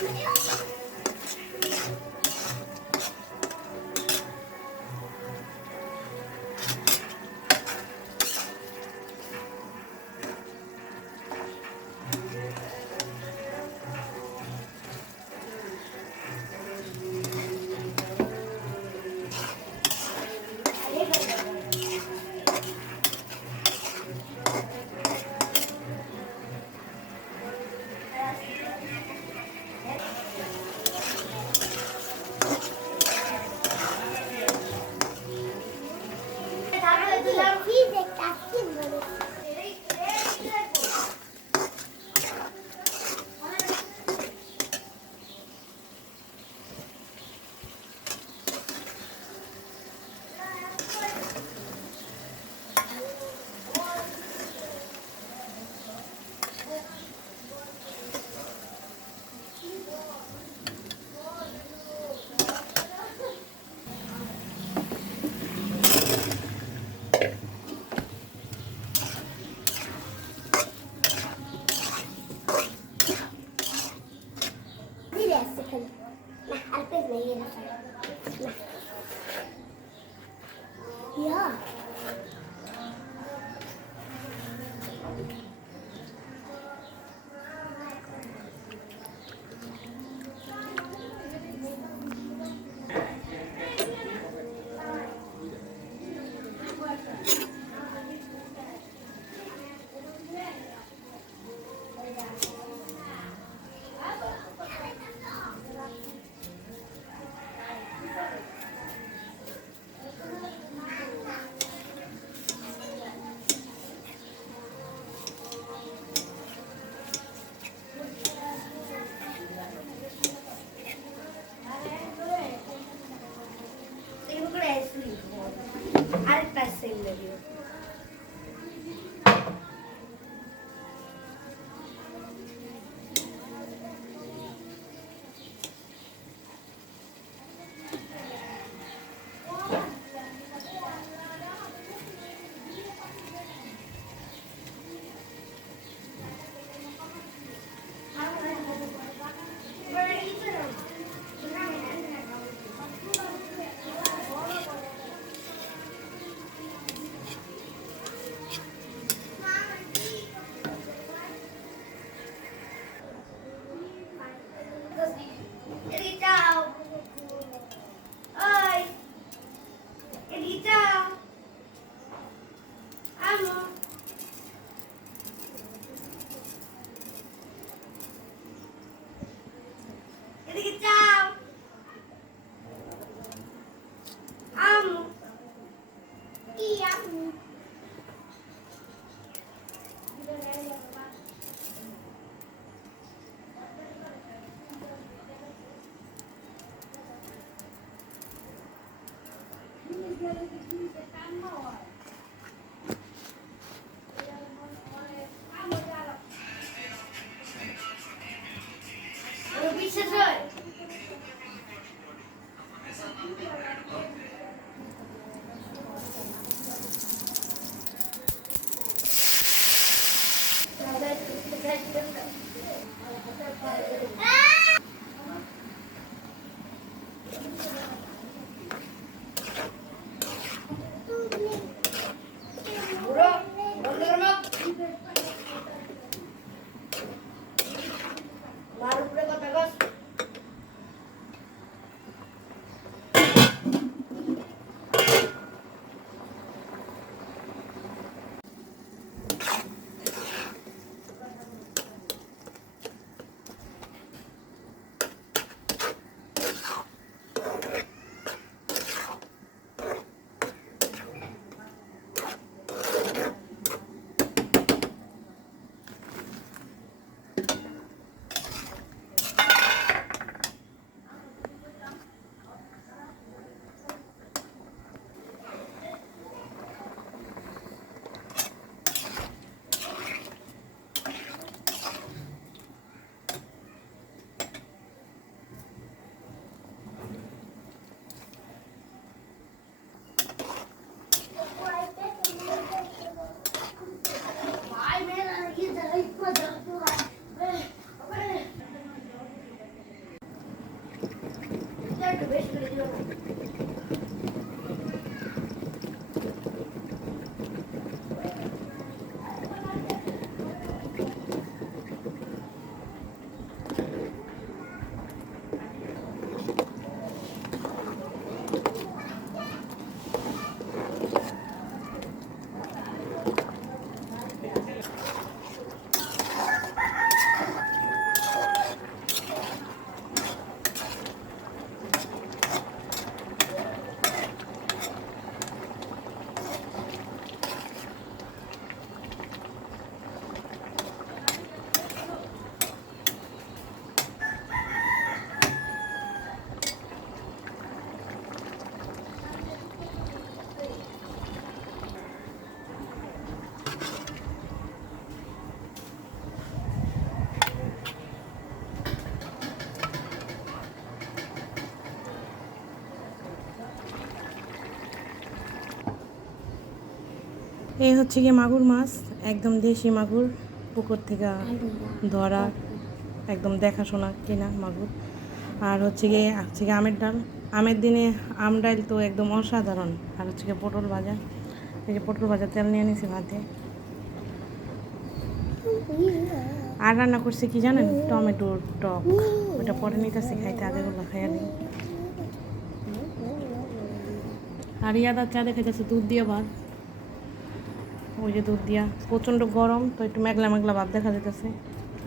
Ja. আরেকটা sell দিও এই হচ্ছে গিয়ে মাগুর মাছ, একদম দেশি মাগুর, পুকুর থেকে ধরা, একদম দেখাশোনা কেনা মাগুর। আর হচ্ছে গিয়ে আমের ডাল, আমের দিনে আম ডাল তো একদম অসাধারণ। আর হচ্ছে গিয়ে পটল ভাজা, এই যে পটল ভাজা তেল নিয়ে নিয়েছি ভাতে। আর রান্না করছি কি জানেন, টমেটোর টক, ওটা পরে নিতেছি খাইতে, আগেগুলো খাইয়া দিই। আর ইয়াদার চা দেখাইতেছে দুধ দিয়ে ভাত, ওই যে দুধ দিয়া, প্রচণ্ড গরম তো একটু মেঘলা মেঘলা ভাব দেখা যেতেছে,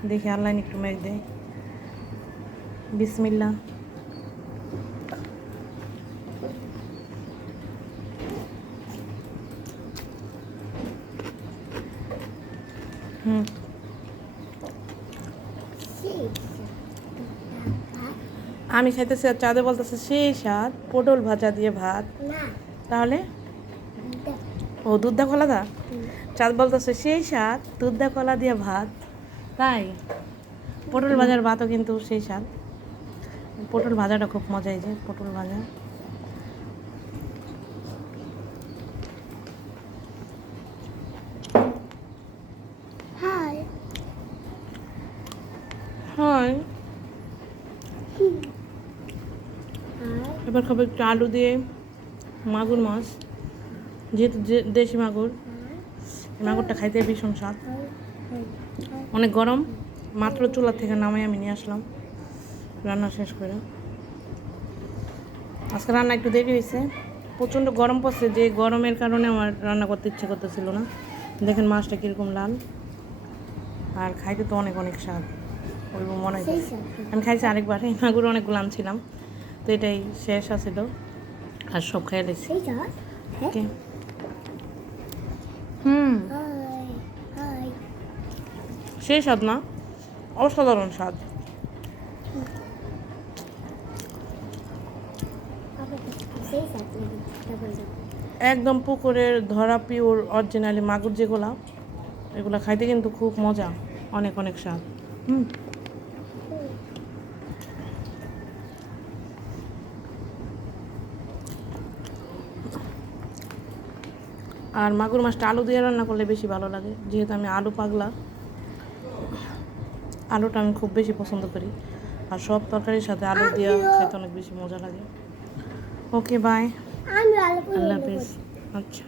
দেখি আল্লাহ একটু মেঘ দেয়। বিসমিল্লা। আমি খাইতেছি আর চাঁদে বলতেছে সেই স্বাদ, পটল ভাজা দিয়ে ভাত। তাহলে ও দুধ কলা দা, চাঁদ বলতেছে সেই স্বাদ দুধ কলা দিয়ে ভাত। তাই পটল ভাজার ভাতও কিন্তু সেই স্বাদ। পটল ভাজাটা খুব মজাই, যে পটল ভাজা। হয় এবার খাবো একটু আলু দিয়ে মাগুর মাছ, যেহেতু দেশি মাগুর, মাগুরটা খাইতে ভীষণ স্বাদ। অনেক গরম, মাত্র চুলা থেকে নামাই আমি নিয়ে আসলাম রান্না শেষ করে। আজকে রান্না একটু দেরি হয়েছে, প্রচণ্ড গরম পড়ছে, যে গরমের কারণে আমার রান্না করতে ইচ্ছে করতেছিল না। দেখেন মাছটা কীরকম লাল, আর খাইতে তো অনেক অনেক স্বাদ, বলবো মনে হয়। আমি খাইছি আরেকবার, এই মাগুর অনেকগুলো আনছিলাম, তো এটাই শেষ আছিল, আর সব খাইয়ে দিচ্ছি। ওকে, সেই স্বাদ না, অসাধারণ স্বাদ। একদম পুকুরের ধরা পিওর অরিজিনালি মাগুর যেগুলা, এগুলো খাইতে কিন্তু খুব মজা, অনেক অনেক স্বাদ। আর মাগুর মাছটা আলু দিয়ে রান্না করলে বেশি ভালো লাগে, যেহেতু আমি আলু পাগলা, আলুটা আমি খুব বেশি পছন্দ করি, আর সব তরকারির সাথে আলু দিয়ে খেতে অনেক বেশি মজা লাগে। ওকে বাই, আল্লাহ হাফিজ। আচ্ছা।